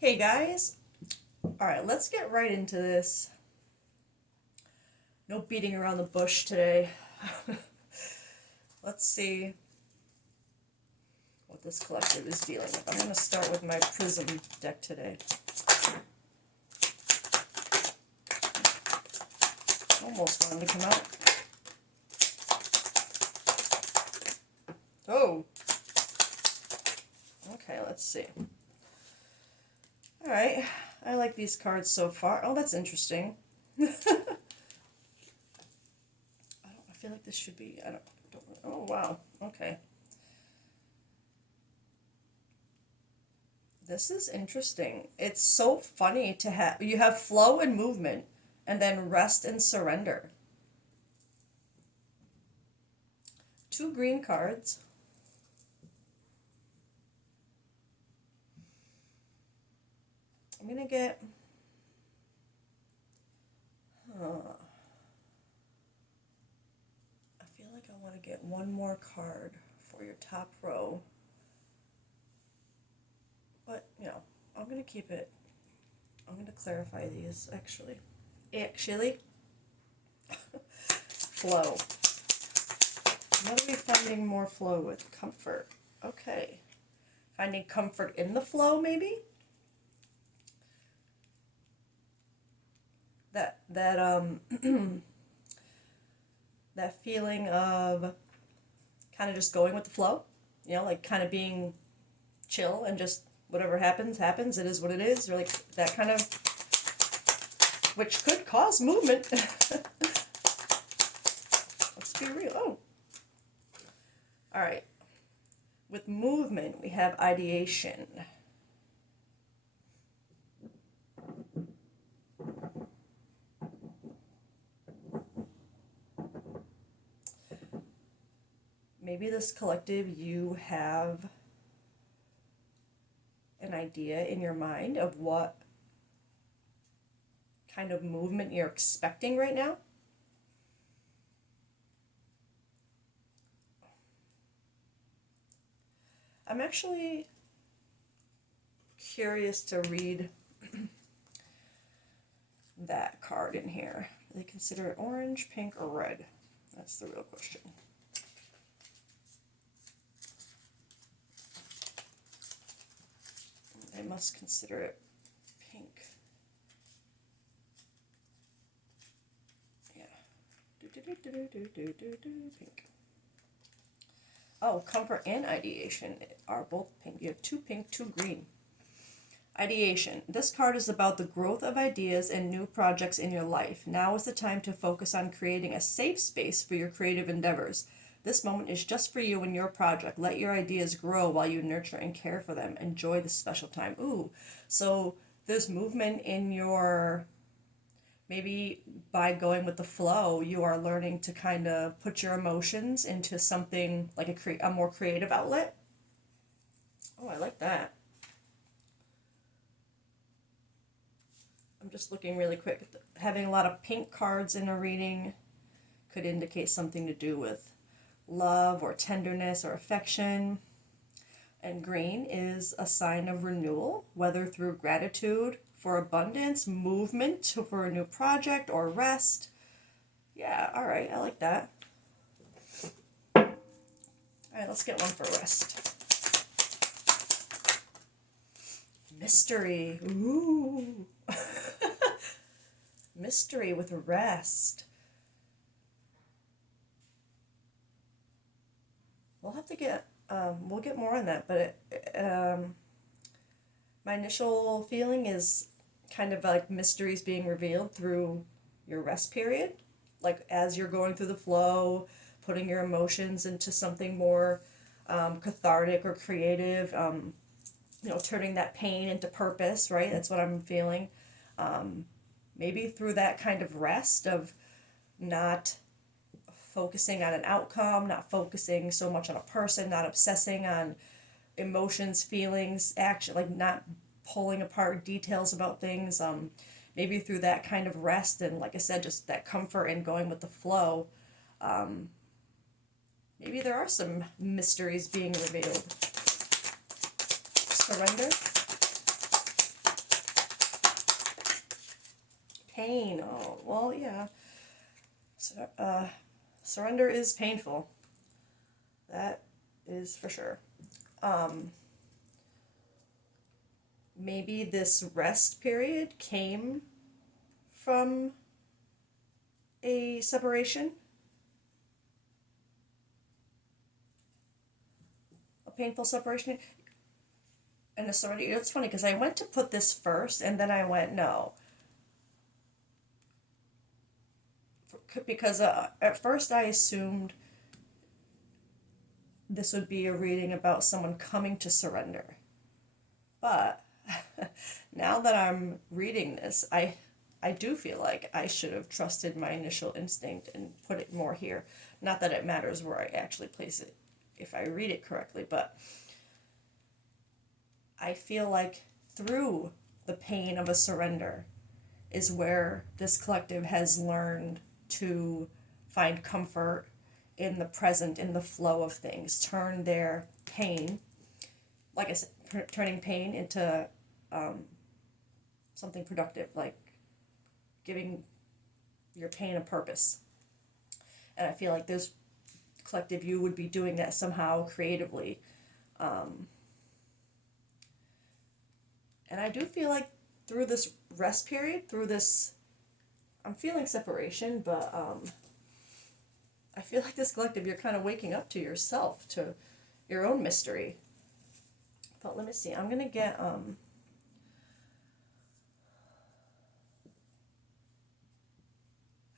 Hey guys, alright, let's get right into this. No beating around the bush today. Let's see what this collective is dealing with. I'm going to start with my Prism deck today. Almost wanted to come out. Oh! Okay, let's see. Alright, I like these cards so far. Oh, that's interesting. I feel like this should be, I don't oh wow, okay. This is interesting. It's so funny to have, you have flow and movement, and then rest and surrender. Two green cards. I'm gonna get, I feel like I want to get one more card for your top row. But, I'm gonna keep it, I'm gonna clarify these, actually. Flow. What are we finding more flow with? Comfort. Okay. Finding comfort in the flow, maybe? That that feeling of kind of just going with the flow, like kind of being chill and just whatever happens, happens, it is what it is, or like that kind of, which could cause movement. Let's be real. Oh. All right. With movement, we have ideation. Maybe this collective, you have an idea in your mind of what kind of movement you're expecting right now. I'm actually curious to read that card in here. Do they consider it orange, pink, or red? That's the real question. They must consider it pink. Yeah. Pink. Oh, comfort and ideation are both pink. You have two pink, two green. Ideation. This card is about the growth of ideas and new projects in your life. Now is the time to focus on creating a safe space for your creative endeavors. This moment is just for you and your project. Let your ideas grow while you nurture and care for them. Enjoy this special time. Ooh, so there's movement in your, maybe by going with the flow, you are learning to kind of put your emotions into something like a more creative outlet. Oh, I like that. I'm just looking really quick. Having a lot of pink cards in a reading could indicate something to do with love or tenderness or affection. And green is a sign of renewal, whether through gratitude for abundance, movement for a new project, or rest. Yeah, all right, I like that. All right, let's get one for rest. Mystery. Ooh. Mystery with rest. We'll have to get, we'll get more on that, but my initial feeling is kind of like mysteries being revealed through your rest period. Like as you're going through the flow, putting your emotions into something more cathartic or creative, turning that pain into purpose, right? That's what I'm feeling. Maybe through that kind of rest of not focusing on an outcome, not focusing so much on a person, not obsessing on emotions, feelings, action, like not pulling apart details about things. Maybe through that kind of rest and, like I said, just that comfort and going with the flow. Maybe there are some mysteries being revealed. Surrender. Pain. Oh, well, yeah. So, surrender is painful. That is for sure. Maybe this rest period came from a separation, a painful separation, and a surrender. It's funny because I went to put this first, and then I went no, because at first I assumed this would be a reading about someone coming to surrender, but now that I'm reading this, I do feel like I should have trusted my initial instinct and put it more here. Not that it matters where I actually place it if I read it correctly, but I feel like through the pain of a surrender is where this collective has learned to find comfort in the present, in the flow of things, turn their pain, like I said, turning pain into something productive, like giving your pain a purpose. And I feel like this collective, you would be doing that somehow creatively. And I do feel like through this rest period, through this, I'm feeling separation, but I feel like this collective, you're kind of waking up to yourself, to your own mystery. But let me see, I'm going to get,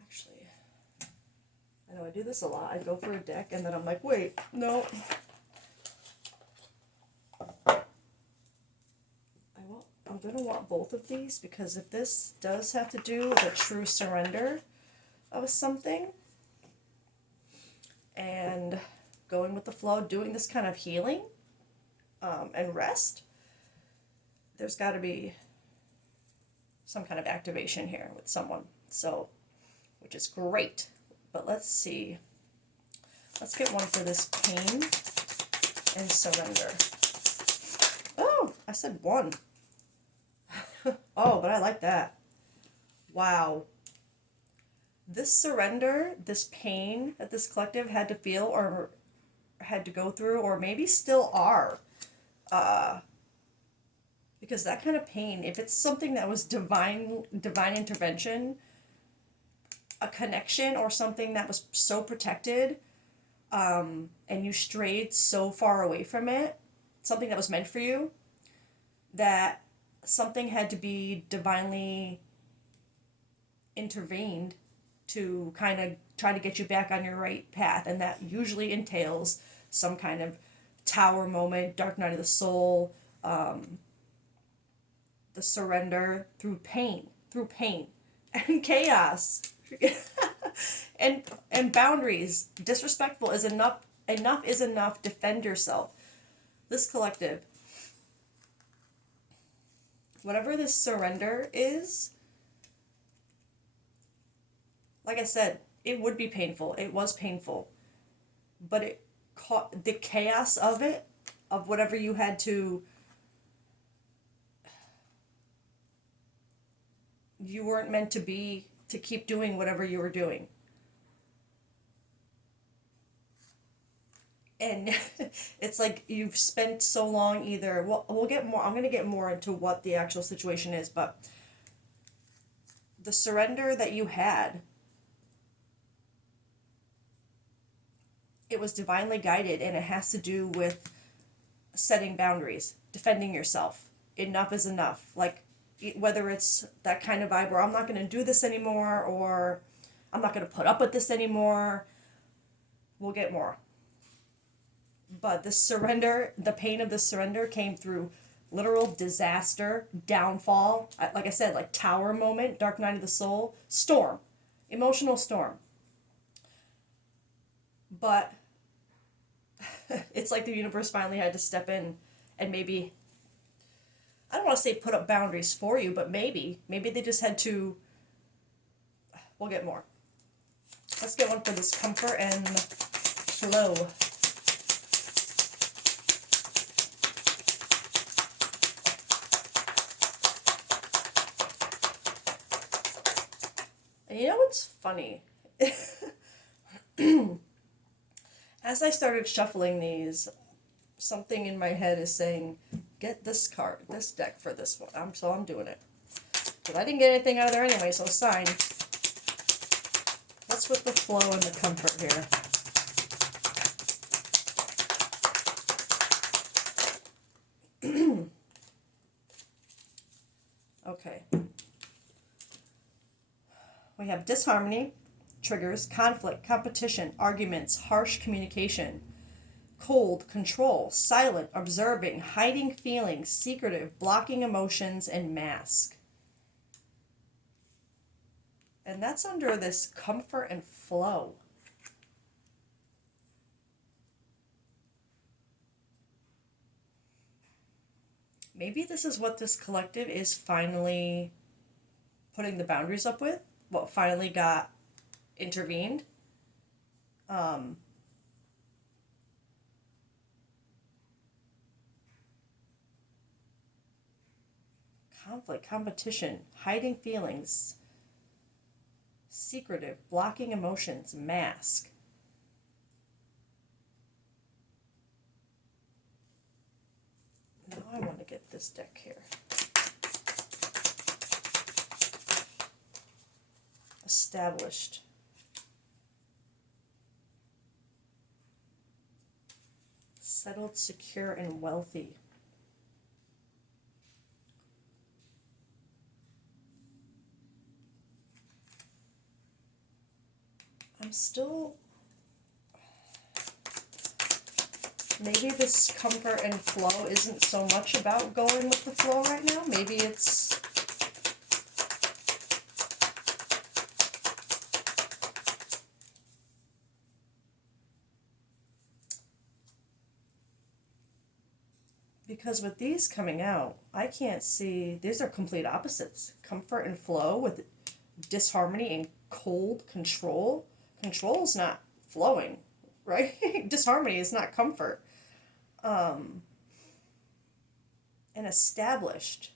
actually, I know I do this a lot. I go for a deck and then I'm like, wait, no. I'm going to want both of these because if this does have to do with a true surrender of something and going with the flow, doing this kind of healing and rest, there's got to be some kind of activation here with someone. So, which is great. But let's see. Let's get one for this pain and surrender. Oh, I said one. Oh, but I like that. Wow. This surrender, this pain that this collective had to feel or had to go through, or maybe still are, because that kind of pain, if it's something that was divine intervention, a connection or something that was so protected, and you strayed so far away from it, something that was meant for you, that something had to be divinely intervened to kind of try to get you back on your right path. And that usually entails some kind of tower moment, dark night of the soul, the surrender through pain and chaos and boundaries. Disrespectful is enough is enough. Defend yourself. This collective, whatever this surrender is, like I said, it would be painful. It was painful. But the chaos of it, of whatever you had to, you weren't meant to be, to keep doing whatever you were doing. And it's like you've spent so long either, well, we'll get more, I'm going to get more into what the actual situation is, but the surrender that you had, it was divinely guided, and it has to do with setting boundaries, defending yourself. Enough is enough. Like, whether it's that kind of vibe where I'm not going to do this anymore, or I'm not going to put up with this anymore. We'll get more. But the surrender, the pain of the surrender came through literal disaster, downfall, like I said, like tower moment, dark night of the soul, storm, emotional storm. But it's like the universe finally had to step in and maybe, I don't want to say put up boundaries for you, but maybe they just had to, we'll get more. Let's get one for this comfort and flow. And you know what's funny? As I started shuffling these, something in my head is saying, get this card, this deck for this one. So I'm doing it. But I didn't get anything out of there anyway, so sign. What's with the flow and the comfort here? Okay. We have disharmony, triggers, conflict, competition, arguments, harsh communication, cold, control, silent, observing, hiding feelings, secretive, blocking emotions, and mask. And that's under this comfort and flow. Maybe this is what this collective is finally putting the boundaries up with. What finally got intervened. Conflict, competition, hiding feelings, secretive, blocking emotions, mask. Now I want to get this deck here. Established. Settled, secure, and wealthy. I'm still... Maybe this comfort and flow isn't so much about going with the flow right now. Maybe it's... Because with these coming out, I can't see... These are complete opposites. Comfort and flow with disharmony and cold control. Control is not flowing, right? Disharmony is not comfort. And established.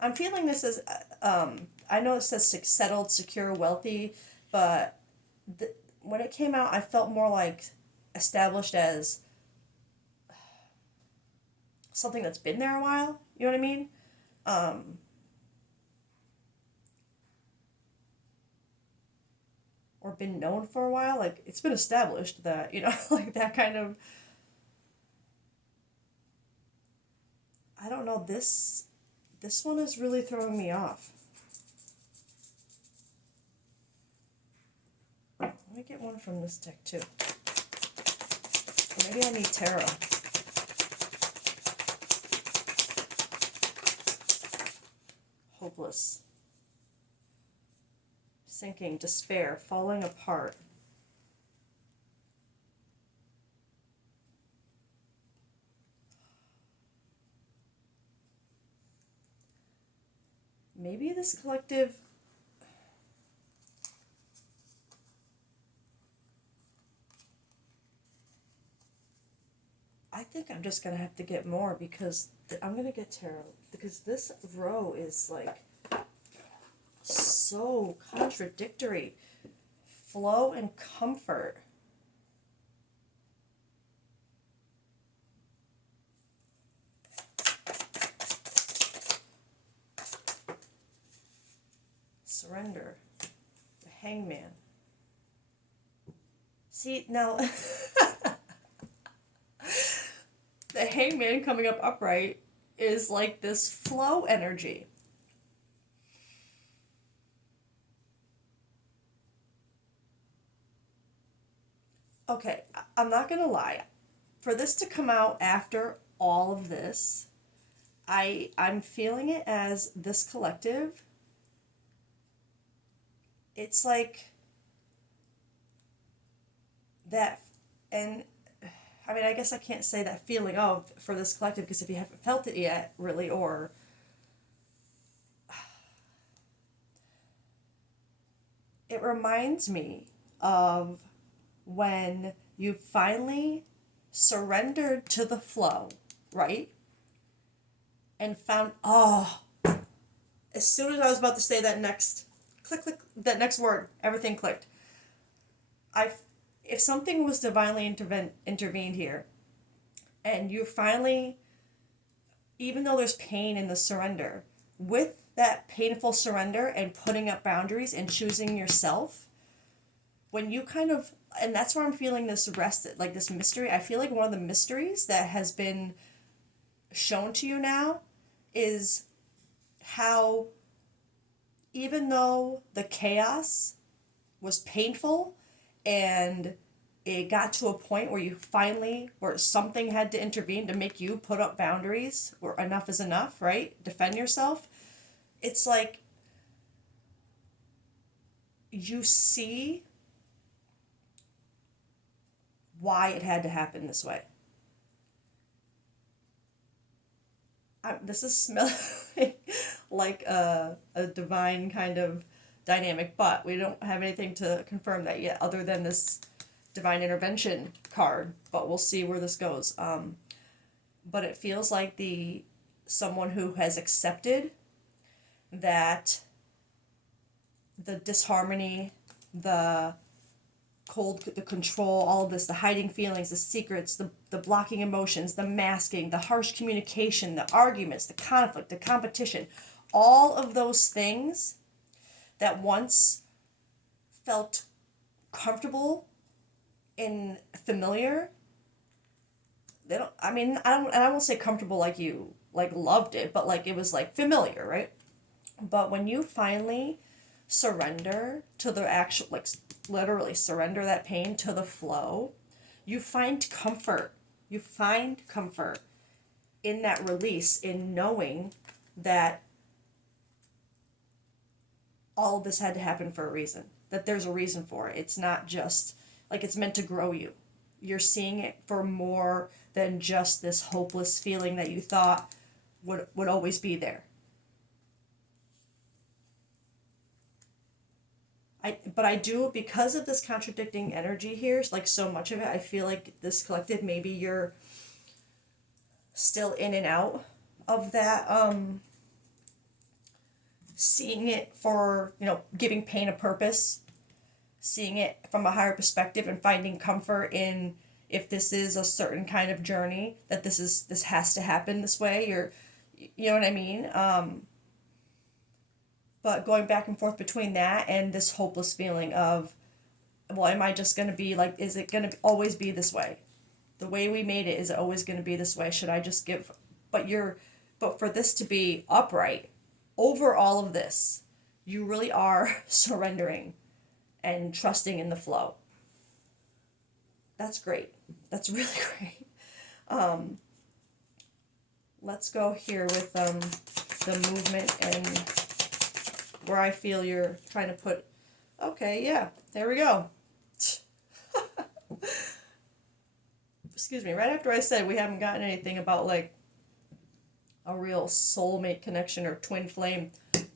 I'm feeling this as, I know it says settled, secure, wealthy, but when it came out, I felt more like established as something that's been there a while. You know what I mean? Or been known for a while. Like, it's been established that, like that kind of... I don't know, this one is really throwing me off. Let me get one from this deck too. Or maybe I need tarot. Hopeless. Sinking, despair, falling apart. Maybe this collective... I think I'm just going to have to get more because I'm going to get tarot. Because this row is like so contradictory. Flow and comfort. Surrender. The Hangman. See, now... the Hangman coming up upright is like this flow energy. Okay, I'm not gonna lie. For this to come out after all of this, I'm feeling it as this collective. It's like that, and I mean, I guess I can't say that feeling of for this collective because if you haven't felt it yet, really, or it reminds me of when you finally surrendered to the flow, right? And found, oh, as soon as I was about to say that next click, click, that next word, everything clicked. I, if something was divinely intervened here, and you finally, even though there's pain in the surrender, with that painful surrender and putting up boundaries and choosing yourself, when you kind of, and that's where I'm feeling this rest, like this mystery. I feel like one of the mysteries that has been shown to you now is how, even though the chaos was painful and it got to a point where you finally, where something had to intervene to make you put up boundaries, where enough is enough, right? Defend yourself. It's like you see why it had to happen this way. This is smelling like a divine kind of dynamic, but we don't have anything to confirm that yet other than this divine intervention card, but we'll see where this goes. But it feels like someone who has accepted that the disharmony, the the control, all of this, the hiding feelings, the secrets, the blocking emotions, the masking, the harsh communication, the arguments, the conflict, the competition, all of those things that once felt comfortable and familiar, they don't, I mean, I won't say comfortable like you like loved it, but like it was like familiar, right? But when you finally surrender to the actual, like literally surrender that pain to the flow, you find comfort. You find comfort in that release, in knowing that all of this had to happen for a reason, that there's a reason for it. It's not just like it's meant to grow you. You're seeing it for more than just this hopeless feeling that you thought would always be there. But I do, because of this contradicting energy here, like so much of it, I feel like this collective, maybe you're still in and out of that, seeing it for, giving pain a purpose, seeing it from a higher perspective and finding comfort in, if this is a certain kind of journey, that this has to happen this way, or, you know what I mean? But going back and forth between that and this hopeless feeling of, well, am I just going to be like, is it going to always be this way? The way we made it, is it always going to be this way? Should I just give, but for this to be upright over all of this, you really are surrendering and trusting in the flow. That's great. That's really great. Let's go here with the movement and where I feel you're trying to put. Okay, yeah, there we go. Excuse me, right after I said we haven't gotten anything about like a real soulmate connection or twin flame,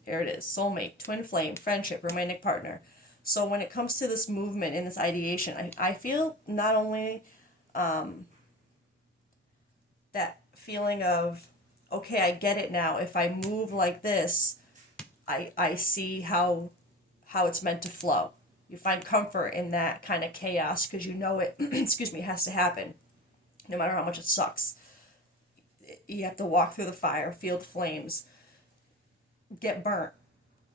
here it is: soulmate, twin flame, friendship, romantic partner. So when it comes to this movement and this ideation, I feel not only that feeling of, okay, I get it now. If I move like this, I see how it's meant to flow. You find comfort in that kind of chaos because you know it, excuse me, has to happen. No matter how much it sucks. You have to walk through the fire, feel the flames, get burnt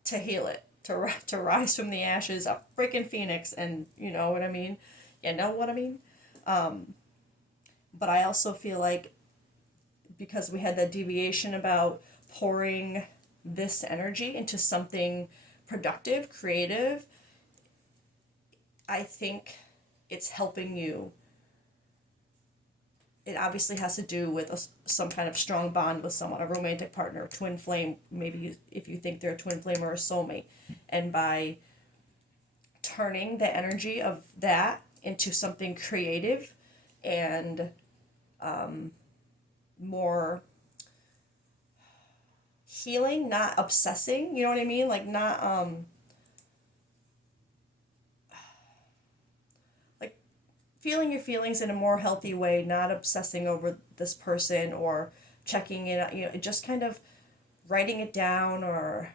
to heal it, to rise from the ashes, a freaking phoenix, and you know what I mean? You know what I mean? But I also feel like, because we had that deviation about pouring this energy into something productive, creative, I think it's helping you. It obviously has to do with some kind of strong bond with someone, a romantic partner, twin flame, maybe if you think they're a twin flame or a soulmate. And by turning the energy of that into something creative and more healing, not obsessing, you know what I mean? Like not like feeling your feelings in a more healthy way, not obsessing over this person or checking it out, just kind of writing it down or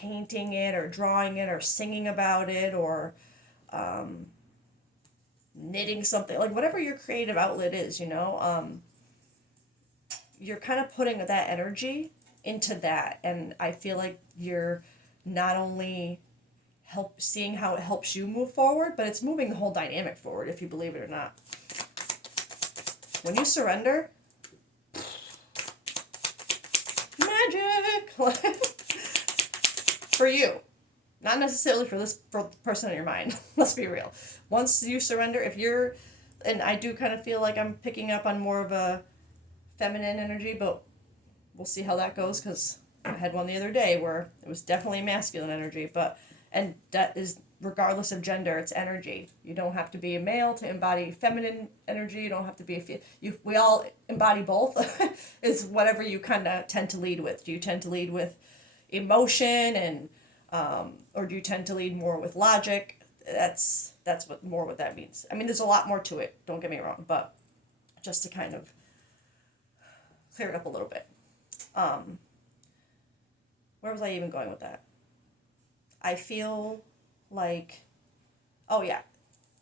painting it or drawing it or singing about it or knitting something, like whatever your creative outlet is, you're kind of putting that energy into that. And I feel like you're not only seeing how it helps you move forward, but it's moving the whole dynamic forward, if you believe it or not. When you surrender, magic for you, not necessarily for the person in your mind. Let's be real. Once you surrender, and I do kind of feel like I'm picking up on more of a feminine energy, but we'll see how that goes, because I had one the other day where it was definitely masculine energy, and that is regardless of gender, it's energy. You don't have to be a male to embody feminine energy. You don't have to be we all embody both. It's whatever you kind of tend to lead with. Do you tend to lead with emotion and or do you tend to lead more with logic? That's what that means. I mean, there's a lot more to it, don't get me wrong, but just to kind of clear it up a little bit. Where was I even going with that? I feel like, oh yeah,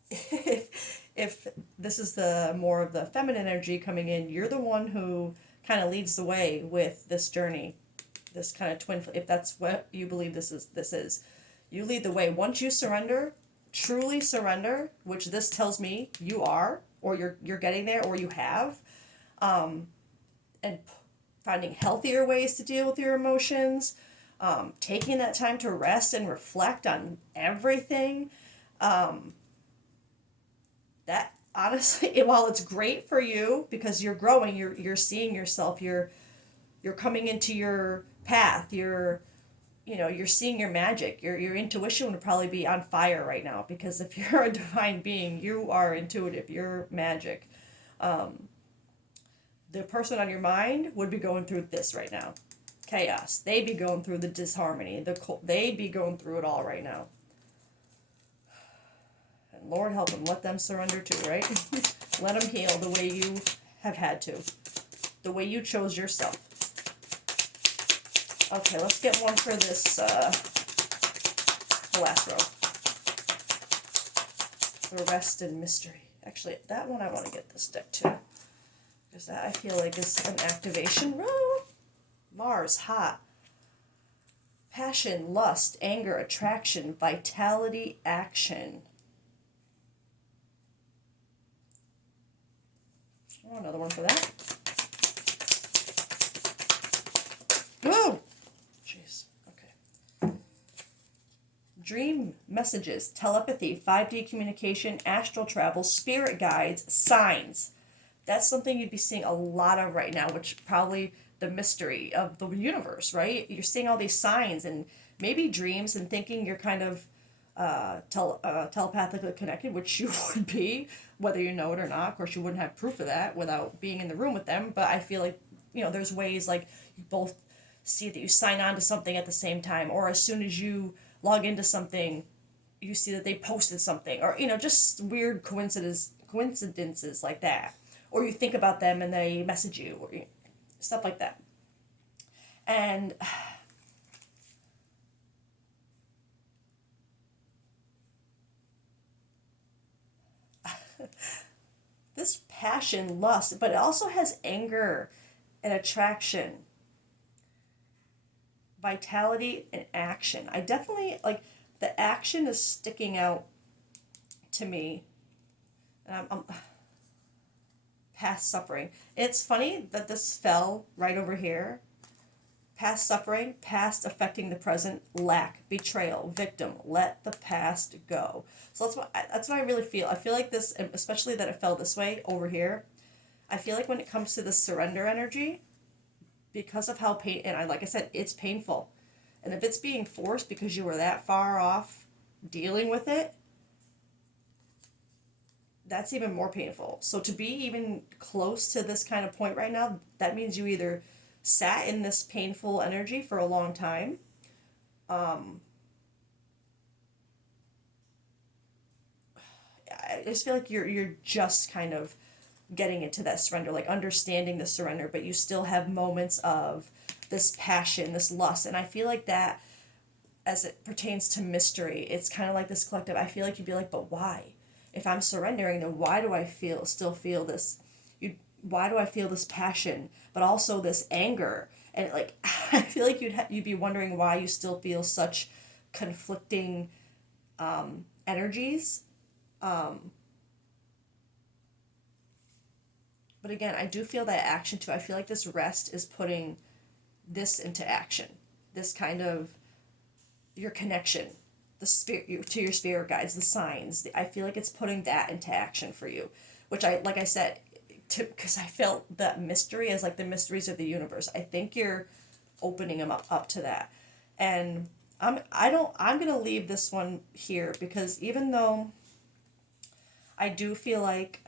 if this is the more of the feminine energy coming in, you're the one who kind of leads the way with this journey, this kind of twin, if that's what you believe this is, you lead the way. Once you surrender, truly surrender, which this tells me you are, or you're getting there, or you have, and finding healthier ways to deal with your emotions, taking that time to rest and reflect on everything, that honestly, while it's great for you because you're growing, you're seeing yourself, you're coming into your path, you're seeing your magic, your intuition would probably be on fire right now, because if you're a divine being, you are intuitive, you're magic. The person on your mind would be going through this right now. Chaos. They'd be going through the disharmony. They'd be going through it all right now. And Lord help them. Let them surrender too, right? Let them heal the way you have had to. The way you chose yourself. Okay, let's get one for this, the last row. The rest and mystery. Actually, that one I want to get this deck too. Because that I feel like is an activation row. Mars, hot. Passion, lust, anger, attraction, vitality, action. Oh, another one for that. Whoa! Jeez. Okay. Dream messages, telepathy, 5D communication, astral travel, spirit guides, signs. That's something you'd be seeing a lot of right now, which probably the mystery of the universe, right? You're seeing all these signs and maybe dreams and thinking you're kind of telepathically connected, which you would be, whether you know it or not. Of course, you wouldn't have proof of that without being in the room with them. But I feel like, there's ways like you both see that you sign on to something at the same time, or as soon as you log into something, you see that they posted something, or, just weird coincidences like that. Or you think about them and they message you, or stuff like that. And this passion, lust, but it also has anger and attraction, vitality and action. I definitely, like, the action is sticking out to me. And I'm past suffering. It's funny that this fell right over here. Past suffering, past affecting the present, lack, betrayal, victim, let the past go. So that's what I really feel. I feel like this, especially that it fell this way over here, I feel like when it comes to the surrender energy, because of how like I said, it's painful. And if it's being forced because you were that far off dealing with it, that's even more painful. So to be even close to this kind of point right now, that means you either sat in this painful energy for a long time, I just feel like you're just kind of getting into that surrender, like understanding the surrender, but you still have moments of this passion, this lust, and I feel like that as it pertains to mystery, it's kind of like this collective. I feel like you'd be like, but why? If I'm surrendering, then why do I still feel this? Why do I feel this passion, but also this anger? And like, I feel like you'd be wondering why you still feel such conflicting energies. But again, I do feel that action too. I feel like this rest is putting this into action. This kind of your connection, the spirit to your spirit guides, the signs. I feel like it's putting that into action for you, which like I said, because I felt that mystery as like the mysteries of the universe. I think you're opening them up to that, and I'm gonna leave this one here because even though I do feel like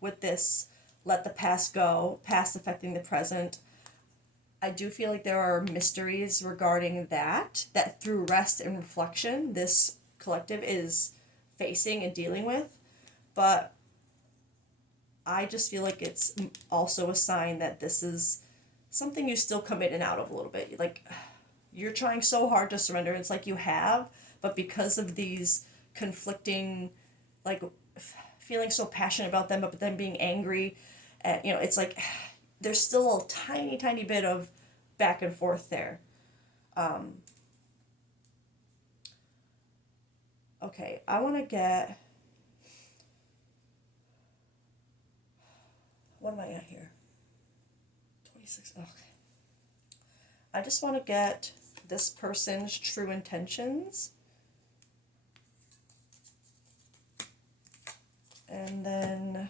with this let the past go, past affecting the present, I do feel like there are mysteries regarding that through rest and reflection, this collective is facing and dealing with. But I just feel like it's also a sign that this is something you still come in and out of a little bit. Like, you're trying so hard to surrender. It's like you have, but because of these conflicting, like, feeling so passionate about them, but then being angry, it's like there's still a tiny, tiny bit of back and forth there. Okay, I want to get. What am I at here? 26. Okay. I just want to get this person's true intentions. And then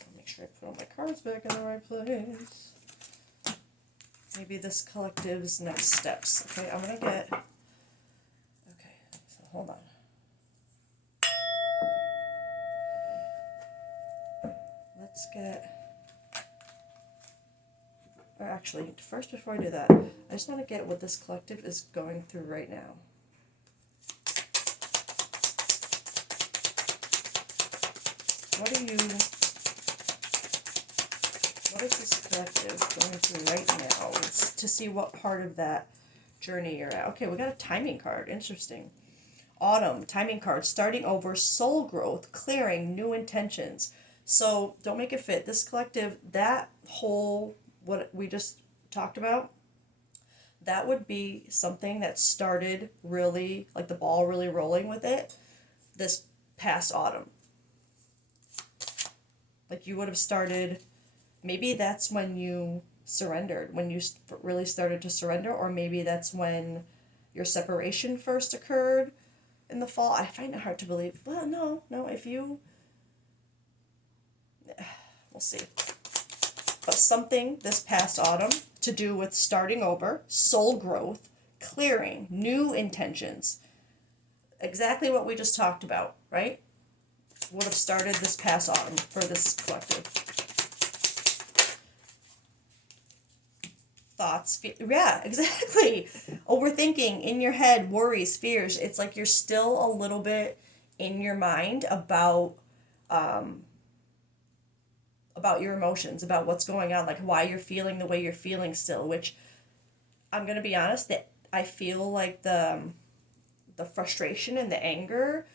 I'll make sure I put all my cards back in the right place. Maybe this collective's next steps. Okay, I'm going to get. Okay, so hold on. Let's get. Or actually, first, before I do that, I just want to get what this collective is going through right now. What is this collective going through right now? It's to see what part of that journey you're at. Okay, we got a timing card. Interesting. Autumn, timing card, starting over, soul growth, clearing, new intentions. So don't make it fit. This collective, that whole, what we just talked about, that would be something that started really, like the ball really rolling with it, this past autumn. Like you would have started, maybe that's when you surrendered, when you really started to surrender, or maybe that's when your separation first occurred in the fall. I find it hard to believe. Well, no, if you, we'll see. But something this past autumn to do with starting over, soul growth, clearing, new intentions. Exactly what we just talked about, right? Would have started this past autumn for this collective. Thoughts, yeah, exactly. Overthinking in your head, worries, fears. It's like you're still a little bit in your mind about your emotions, about what's going on, like why you're feeling the way you're feeling still, which I'm going to be honest, that I feel like the frustration and the anger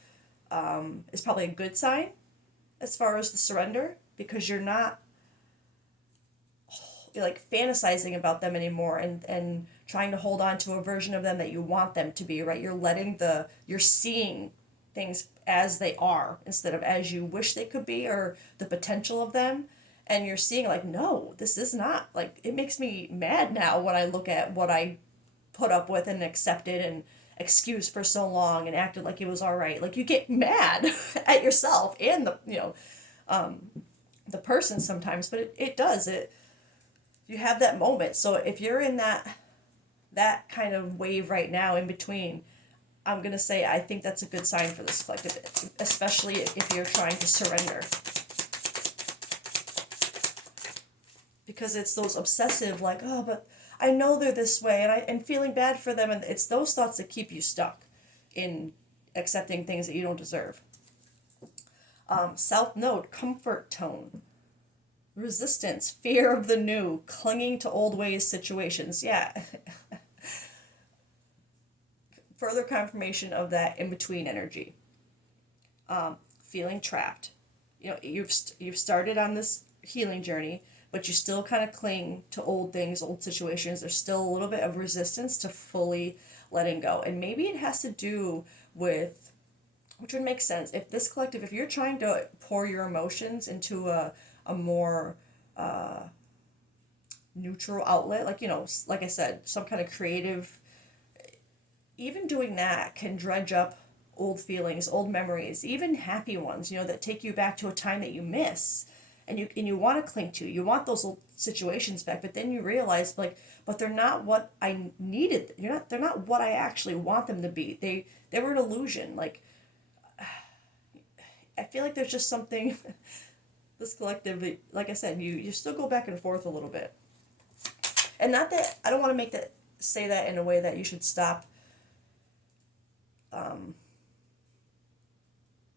is probably a good sign as far as the surrender, because you're not like fantasizing about them anymore and trying to hold on to a version of them that you want them to be, right? You're seeing things as they are instead of as you wish they could be, or the potential of them. And you're seeing like, no, this is not, like, it makes me mad now when I look at what I put up with and accepted and excused for so long and acted like it was all right. Like, you get mad at yourself and the person sometimes, but it does it. You have that moment. So if you're in that kind of wave right now in between, I'm going to say I think that's a good sign for this collective, especially if you're trying to surrender. Because it's those obsessive, like, oh, but I know they're this way, and feeling bad for them, and it's those thoughts that keep you stuck in accepting things that you don't deserve. South Node, comfort tone. Resistance, fear of the new, clinging to old ways, situations. Yeah, further confirmation of that in-between energy. Feeling trapped. You've started on this healing journey, but you still kind of cling to old things, old situations. There's still a little bit of resistance to fully letting go. And maybe it has to do with, which would make sense, if this collective, if you're trying to pour your emotions into a more neutral outlet, like, like I said, some kind of creative, even doing that can dredge up old feelings, old memories, even happy ones, that take you back to a time that you miss, and you want to cling to. You want those old situations back, but then you realize, like, but they're not what I needed. They're not what I actually want them to be. They were an illusion. Like, I feel like there's just something this collective, like I said, you still go back and forth a little bit. And not that I don't want to say that in a way that you should stop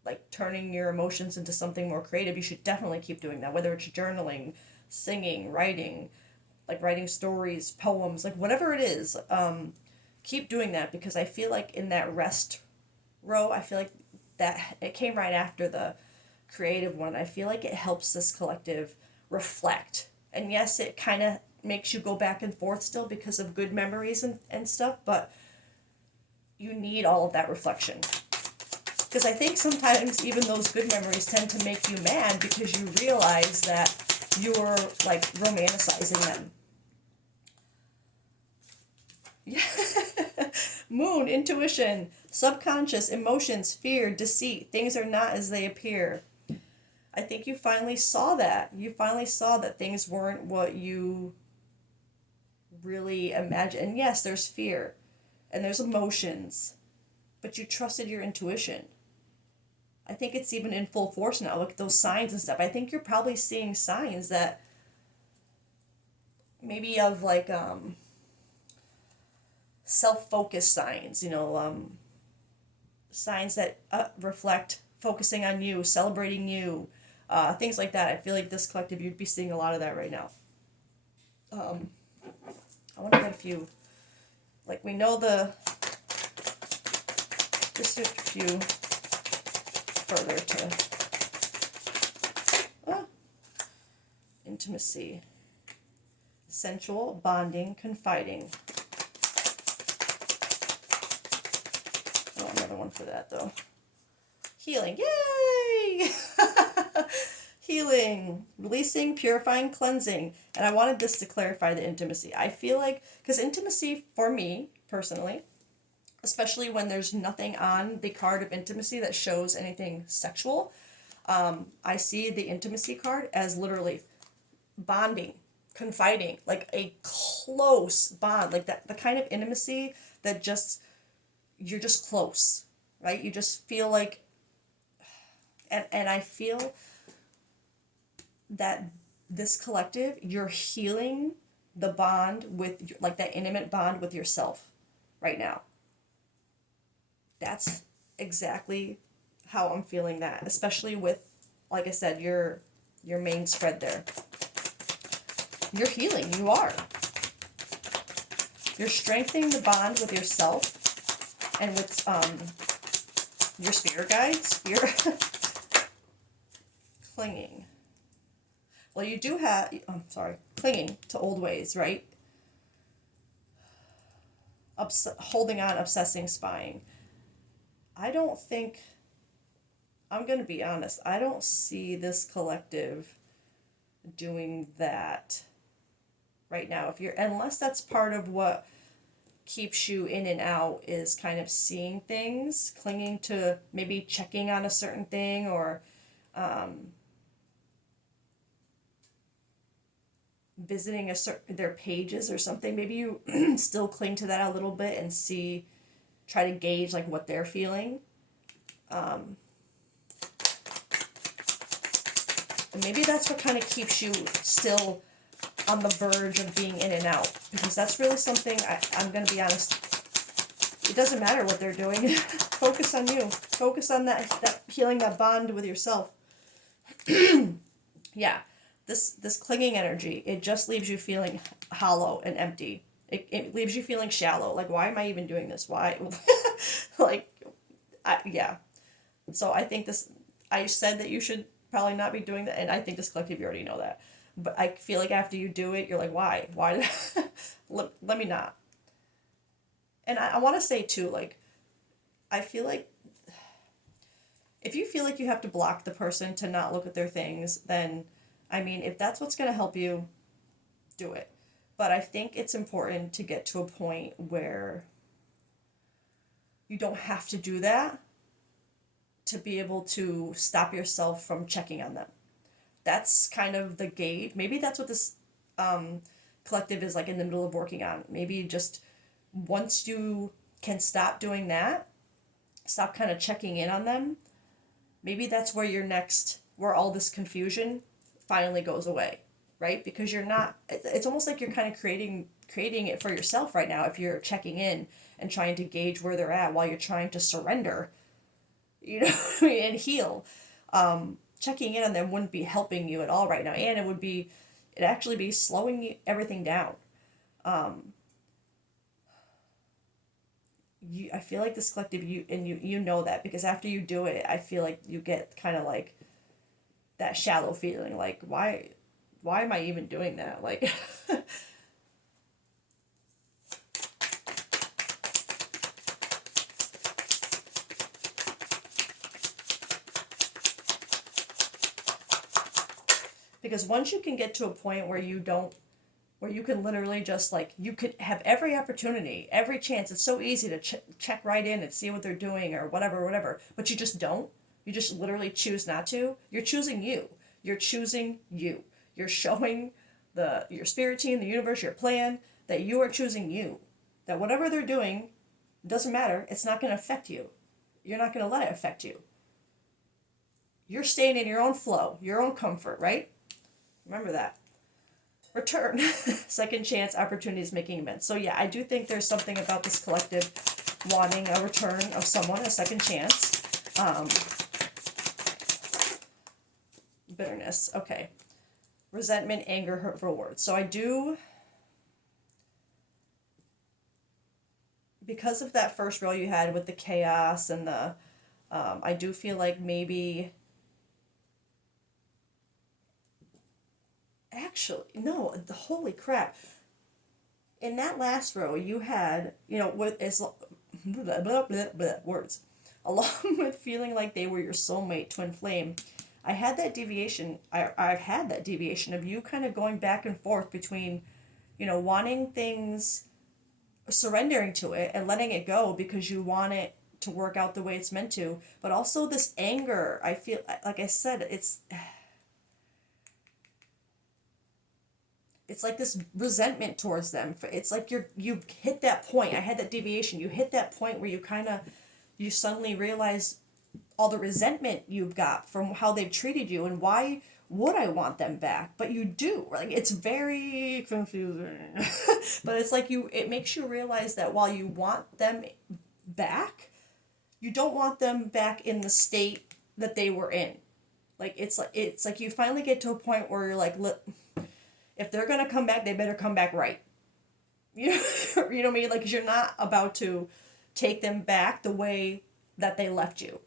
like turning your emotions into something more creative. You should definitely keep doing that, whether it's journaling, singing, writing, like writing stories, poems, like whatever it is. Keep doing that, because I feel like in that rest row, I feel like that it came right after the creative one. I feel like it helps this collective reflect. And yes, it kind of makes you go back and forth still because of good memories and stuff, but you need all of that reflection. Because I think sometimes even those good memories tend to make you mad because you realize that you're like romanticizing them. Yeah. Moon, intuition, subconscious, emotions, fear, deceit. Things are not as they appear. I think you finally saw that. You finally saw that things weren't what you really imagined. And yes, there's fear and there's emotions, but you trusted your intuition. I think it's even in full force now. Look at those signs and stuff. I think you're probably seeing signs that maybe of like self-focused signs, signs that reflect focusing on you, celebrating you, things like that. I feel like this collective, you'd be seeing a lot of that right now. I want to get a few, like we know just a few further to intimacy, sensual, bonding, confiding. Oh, another one for that though. Healing, yay! Healing, releasing, purifying, cleansing. And I wanted this to clarify the intimacy. I feel like, because intimacy for me personally, especially when there's nothing on the card of intimacy that shows anything sexual, I see the intimacy card as literally bonding, confiding, like a close bond, like that, the kind of intimacy that you're just close, right? You just feel like, and I feel that this collective, you're healing the bond with, like that intimate bond with yourself right now. That's exactly how I'm feeling that, especially with, like I said, your main spread there. You're healing, you are. You're strengthening the bond with yourself and with your spirit guides. You're clinging. Well, you do have, clinging to old ways, right? Holding on, obsessing, spying. I don't think, I'm going to be honest, I don't see this collective doing that right now. Unless that's part of what keeps you in and out, is kind of seeing things, clinging to, maybe checking on a certain thing, or visiting their pages or something. Maybe you still cling to that a little bit and try to gauge like what they're feeling. And maybe that's what kind of keeps you still on the verge of being in and out, because that's really something, I'm going to be honest, it doesn't matter what they're doing. Focus on you. Focus on that healing, that bond with yourself. Yeah, this clinging energy, it just leaves you feeling hollow and empty. It leaves you feeling shallow. Like, why am I even doing this? Why? Like, yeah. So I think this, I said that you should probably not be doing that, and I think this collective, you already know that. But I feel like after you do it, you're like, why? Why did let me not. And I want to say too, like, I feel like if you feel like you have to block the person to not look at their things, then, I mean, if that's what's going to help you, do it. But I think it's important to get to a point where you don't have to do that to be able to stop yourself from checking on them. That's kind of the gate. Maybe that's what this collective is like in the middle of working on. Maybe just once you can stop doing that, stop kind of checking in on them, maybe that's where your next, where all this confusion finally goes away, right? Because you're not, it's almost like you're kind of creating it for yourself right now if you're checking in and trying to gauge where they're at while you're trying to surrender, you know, and heal. Checking in on them wouldn't be helping you at all right now, and it'd actually be slowing everything down. I feel like this collective, you know that, because after you do it, I feel like you get kind of like that shallow feeling, like why am I even doing that? Like, because once you can get to a point where you don't, where you can literally just like, you could have every opportunity, every chance. It's so easy to check right in and see what they're doing or whatever, but you just don't. You just literally choose not to. You're choosing you. You're choosing you. You're showing your spirit team, the universe, your plan, that you are choosing you. That whatever they're doing doesn't matter. It's not going to affect you. You're not going to let it affect you. You're staying in your own flow, your own comfort, right? Remember that. Return. Second chance, opportunities, making amends. So yeah, I do think there's something about this collective wanting a return of someone, a second chance. Bitterness. Okay. Resentment, anger, hurtful words. So I do, because of that first role you had with the chaos and the, I do feel like maybe, actually, no, the holy crap. In that last row, you had, you know, with as blah, blah, blah, blah, words, along with feeling like they were your soulmate, twin flame. I had that deviation. I've had that deviation of you kind of going back and forth between, you know, wanting things, surrendering to it and letting it go because you want it to work out the way it's meant to, but also this anger. I feel like I said, it's like this resentment towards them. It's like you hit that point. I had that deviation. You hit that point where you suddenly realize all the resentment you've got from how they've treated you, and why would I want them back? But you do. Like, it's very confusing. But it's like it makes you realize that while you want them back, you don't want them back in the state that they were in. Like, it's like you finally get to a point where you're like, look, if they're gonna come back, they better come back right. You know, you know what I mean? Like, 'cause you're not about to take them back the way that they left you.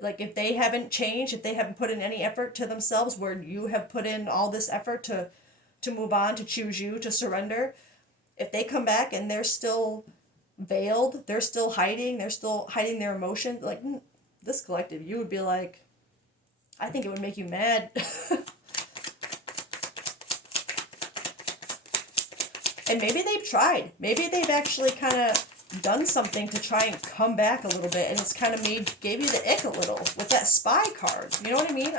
Like, if they haven't changed, if they haven't put in any effort to themselves, where you have put in all this effort to move on, to choose you, to surrender, if they come back and they're still veiled, they're still hiding their emotions, like, this collective, you would be like, I think it would make you mad. And maybe they've tried. Maybe they've actually kind of done something to try and come back a little bit, and it's kind of gave you the ick a little with that spy card. You know what I mean?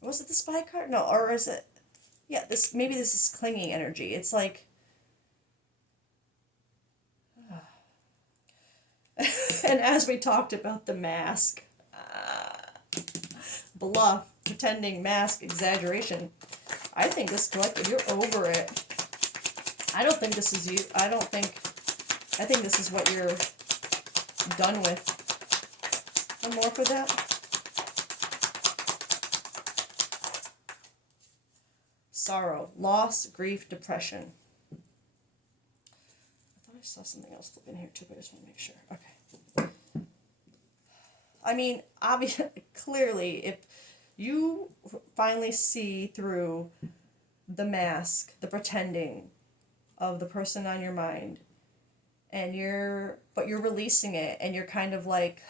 Was it the spy card? No, or is it? Yeah, maybe this is clinging energy. It's like, and as we talked about the mask, bluff, pretending, mask, exaggeration. I think this collective, you're over it. I don't think this is you. I think this is what you're done with. One more for that. Sorrow, loss, grief, depression. saw something else in here too, but I just want to make sure. Okay. I mean, obviously, clearly, if you finally see through the mask, the pretending of the person on your mind, and you're releasing it, and you're kind of like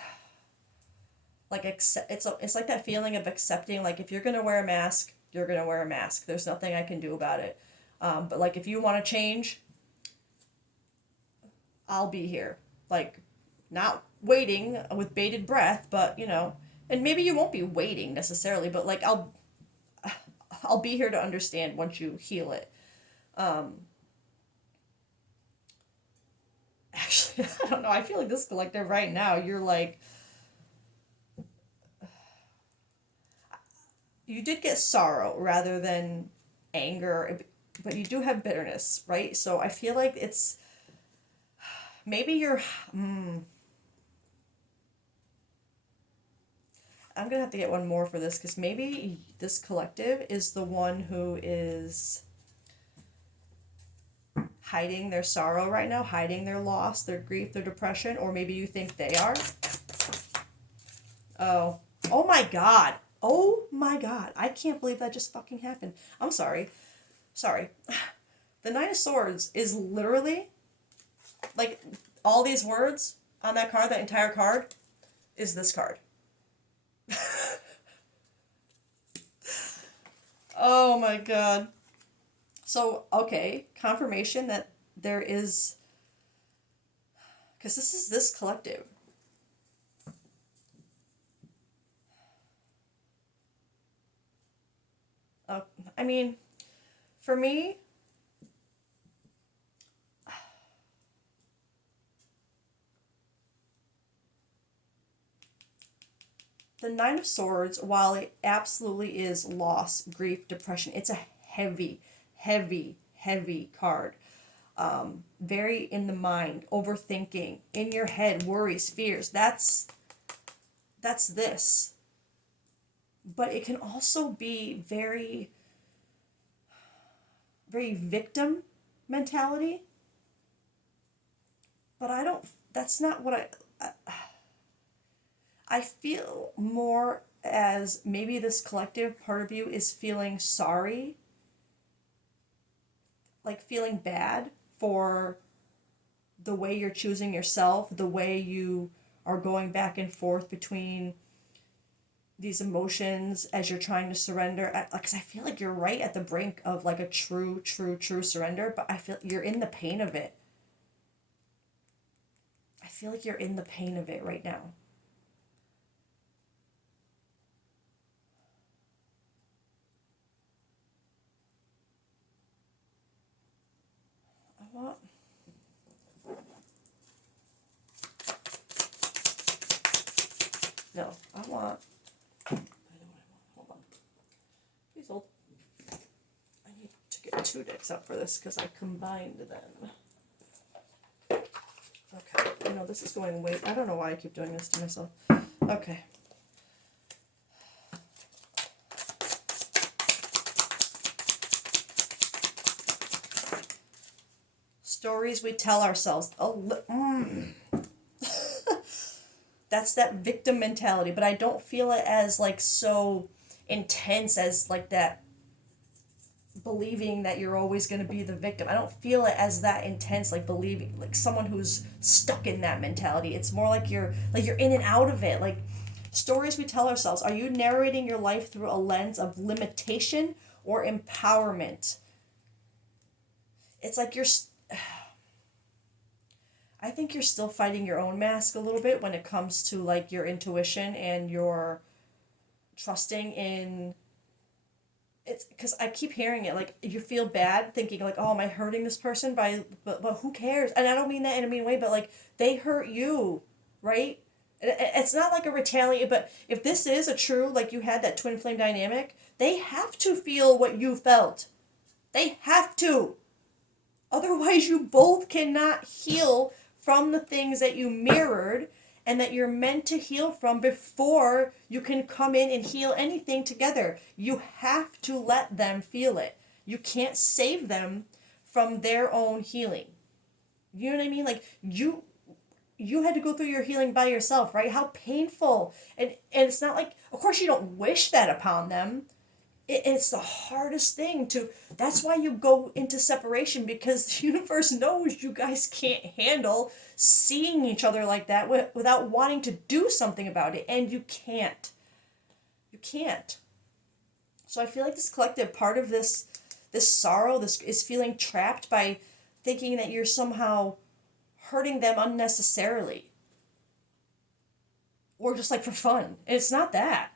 accept, it's like that feeling of accepting, like if you're gonna wear a mask, you're gonna wear a mask. There's nothing I can do about it. But like if you want to change, I'll be here. Like, not waiting with bated breath, but and maybe you won't be waiting necessarily, but like I'll be here to understand once you heal it. Actually, I don't know. I feel like this collective right now, you're like, you did get sorrow rather than anger, but you do have bitterness, right? So I feel like it's maybe you're. I'm gonna have to get one more for this because maybe this collective is the one who is hiding their sorrow right now, hiding their loss, their grief, their depression, or maybe you think they are. Oh. Oh my God. Oh my God. I can't believe that just fucking happened. I'm sorry. Sorry. The Nine of Swords is literally, like, all these words on that card, that entire card, is this card. Oh my God. So, okay, confirmation that there is, because this is this collective. I mean, for me, the Nine of Swords, while it absolutely is loss, grief, depression, it's a heavy, heavy, heavy card. Very in the mind, overthinking, in your head, worries, fears. That's this. But it can also be very, very victim mentality. But I don't, that's not what I feel more as maybe this collective part of you is feeling sorry, like feeling bad for the way you're choosing yourself, the way you are going back and forth between these emotions as you're trying to surrender. Because I feel like you're right at the brink of like a true, true, true surrender, but I feel you're in the pain of it. I feel like you're in the pain of it right now. I want... No, I want... I know what I want. Hold on. Please hold. I need to get 2 decks up for this because I combined them. Okay. This is going way... I don't know why I keep doing this to myself. Okay. Stories we tell ourselves. That's that victim mentality, but I don't feel it as like so intense as like that believing that you're always going to be the victim. I don't feel it as that intense, like believing, like someone who's stuck in that mentality. It's more like you're in and out of it. Like stories we tell ourselves. Are you narrating your life through a lens of limitation or empowerment? It's like I think you're still fighting your own mask a little bit when it comes to like your intuition and your trusting in. It's because I keep hearing it, like you feel bad thinking like, oh, am I hurting this person but who cares? And I don't mean that in a mean way, but like they hurt you, right? It's not like a retaliate, but if this is a true, like you had that twin flame dynamic, they have to feel what you felt. They have to. Otherwise, you both cannot heal from the things that you mirrored and that you're meant to heal from before you can come in and heal anything together. You have to let them feel it. You can't save them from their own healing. You know what I mean? Like you had to go through your healing by yourself, right? How painful. And it's not like, of course you don't wish that upon them. It's the hardest thing to, that's why you go into separation, because the universe knows you guys can't handle seeing each other like that without wanting to do something about it, and you can't. You can't. So I feel like this collective, part of this sorrow, this is feeling trapped by thinking that you're somehow hurting them unnecessarily, or just like for fun. And it's not that.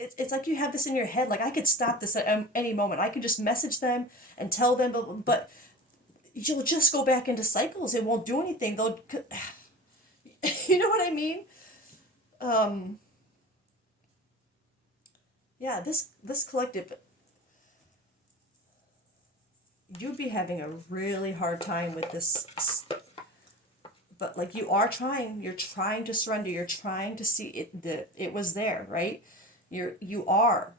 It's like you have this in your head, like I could stop this at any moment. I could just message them and tell them, but you'll just go back into cycles. It won't do anything. They'll, you know what I mean? Um, yeah, this collective, you'd be having a really hard time with this, but like you are trying. You're trying to surrender. You're trying to see it. It was there, right? You are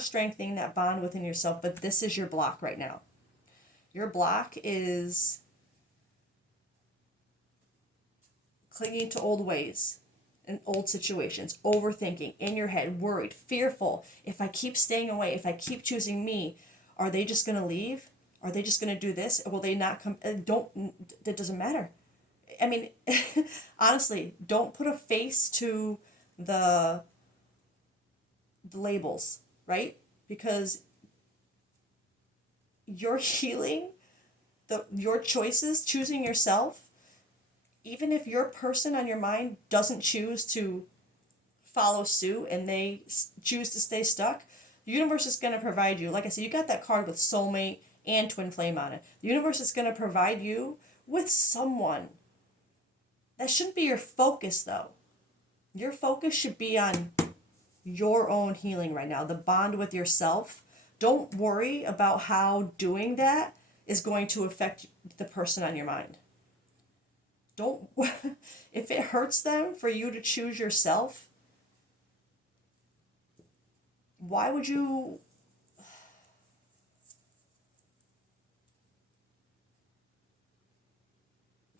strengthening that bond within yourself. But this is your block right now. Your block is clinging to old ways and old situations, overthinking in your head, worried, fearful. If I keep staying away, if I keep choosing me, are they just going to leave? Are they just going to do this? Will they not come? Don't, that doesn't matter. I mean, honestly, don't put a face to the the labels, right? Because your healing, your choices, choosing yourself, even if your person on your mind doesn't choose to follow suit and they choose to stay stuck, the universe is going to provide you. Like I said, you got that card with soulmate and twin flame on it. The universe is going to provide you with someone. That shouldn't be your focus, though. Your focus should be on your own healing right now, the bond with yourself. Don't worry about how doing that is going to affect the person on your mind. Don't, if it hurts them for you to choose yourself, why would you?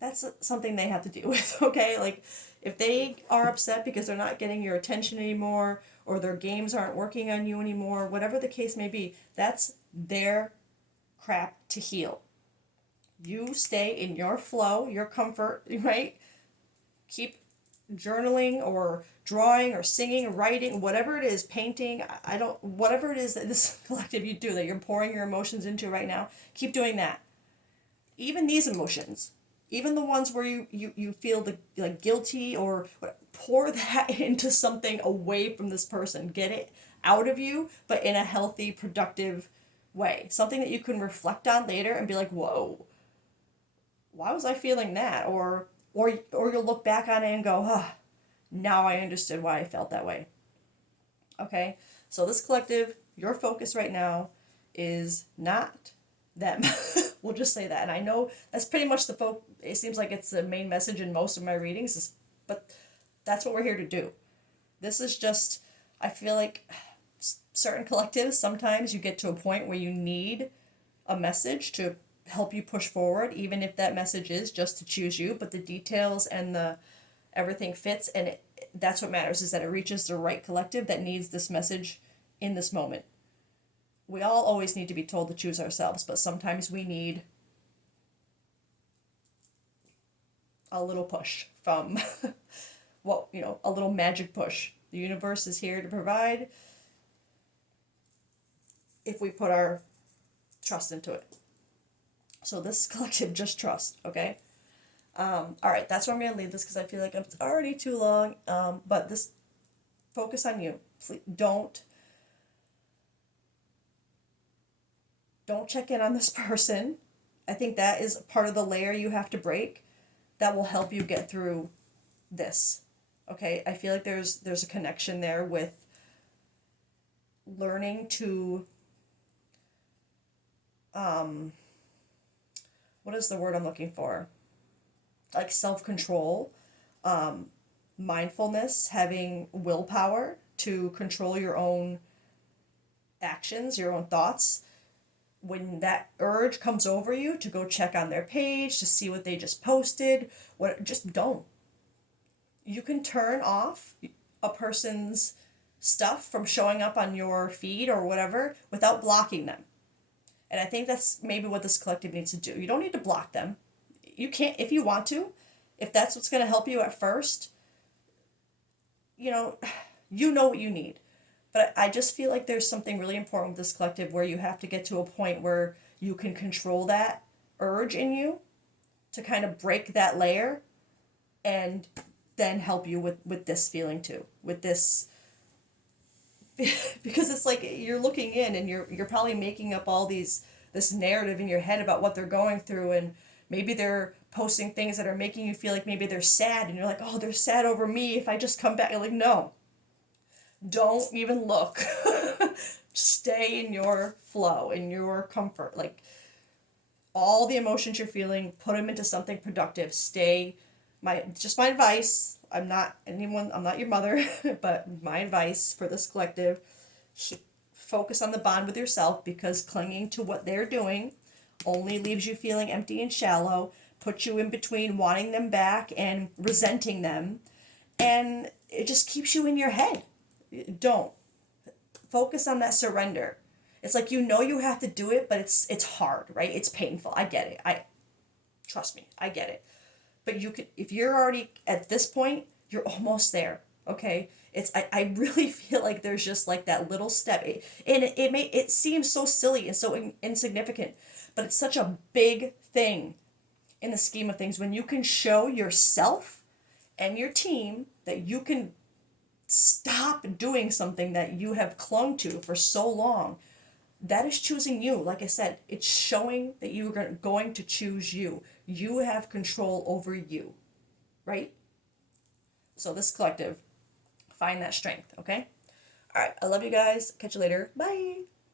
That's something they have to deal with, okay? Like, if they are upset because they're not getting your attention anymore, or their games aren't working on you anymore, whatever the case may be, that's their crap to heal. You stay in your flow, your comfort, right? Keep journaling or drawing or singing or writing, whatever it is, painting, I don't, whatever it is that this collective you do, that you're pouring your emotions into right now, keep doing that. Even these emotions, even the ones where you feel the like guilty or pour that into something away from this person. Get it out of you, but in a healthy, productive way. Something that you can reflect on later and be like, whoa, why was I feeling that? Or you'll look back on it and go, ah, now I understood why I felt that way. Okay? So this collective, your focus right now is not them. We'll just say that. And I know that's pretty much it seems like it's the main message in most of my readings, but that's what we're here to do. This is just, I feel like certain collectives, sometimes you get to a point where you need a message to help you push forward, even if that message is just to choose you, but the details and the everything fits, and that's what matters, is that it reaches the right collective that needs this message in this moment. We all always need to be told to choose ourselves, but sometimes we need a little push from well, a little magic push. The universe is here to provide if we put our trust into it. So this collective, just trust, okay? All right, that's where I'm gonna leave this because I feel like it's already too long. But this, focus on you. Please, don't check in on this person. I think that is part of the layer you have to break that will help you get through this. Okay, I feel like there's a connection there with learning to what is the word I'm looking for? Like self-control, mindfulness, having willpower to control your own actions, your own thoughts. when that urge comes over you to go check on their page, to see what they just posted, just don't. You can turn off a person's stuff from showing up on your feed or whatever without blocking them. And I think that's maybe what this collective needs to do. You don't need to block them. You can't, if you want to, if that's what's going to help you at first, you know, you know what you need. But I just feel like there's something really important with this collective where you have to get to a point where you can control that urge in you to kind of break that layer and then help you with this feeling too. With this, because it's like you're looking in and you're probably making up all this narrative in your head about what they're going through, and maybe they're posting things that are making you feel like maybe they're sad, and you're like, oh, they're sad over me if I just come back. You're like, no, don't even look. Stay in your flow, in your comfort. Like, all the emotions you're feeling, put them into something productive. Stay. My advice, I'm not your mother, but my advice for this collective, focus on the bond with yourself, because clinging to what they're doing only leaves you feeling empty and shallow, puts you in between wanting them back and resenting them, and it just keeps you in your head. Don't. Focus on that surrender. It's like, you have to do it, but it's hard, right? It's painful. I get it. Trust me, I get it. But you could, if you're already at this point, you're almost there. Okay? I really feel like there's just like that little step. It seems so silly and so insignificant, but it's such a big thing in the scheme of things when you can show yourself and your team that you can stop doing something that you have clung to for so long. That is choosing you. Like I said, it's showing that you're going to choose you. You have control over you, right? So this collective, find that strength, okay? All right, I love you guys. Catch you later. Bye.